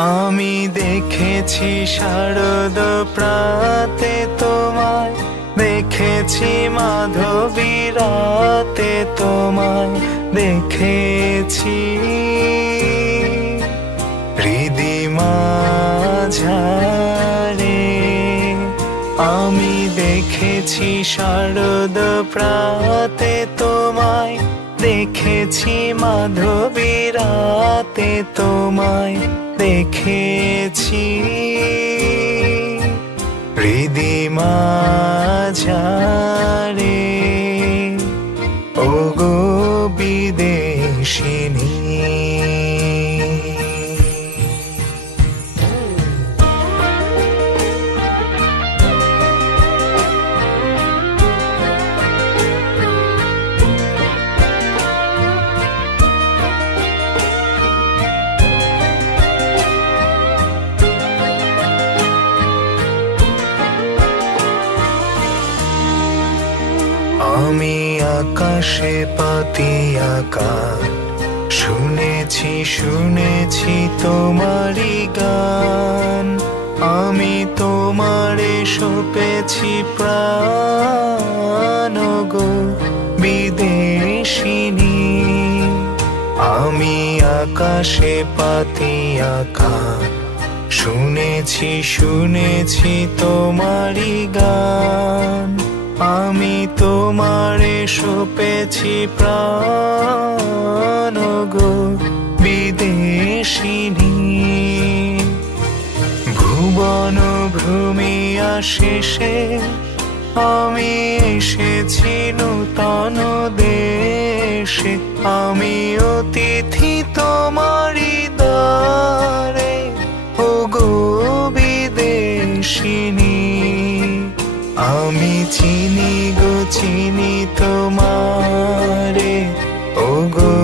আমি দেখেছি শারদ প্রাতে তোমায়, দেখেছি মাধবী রাতে তোমায়, দেখেছি হৃদিমা ঝারে আমি দেখেছি শারদ প্রাতে তোমায়, দেখেছি মাধবী রাতে তোমায় দেখেছি। হৃদিমা ঝারে আকাশে পাতি আকার। শুনেছি শুনেছি তোমারই গান। আমি তোমারে সপেছি প্রাণ গো, বিদেশিনী। আমি আকাশে পাতি আকার। শুনেছি শুনেছি তোমারই গান। আমি তোমারে সপেছি প্রাণ গো, বিদেশিনী। ভুবন ভ্রমিয়া শেষে আমি এসেছি নূতন দেশে। আমি অতিথি তোমারি দ্বারে ও গো বিদেশিনী। আমি চিনি গো চিনি তোমারে। ও গো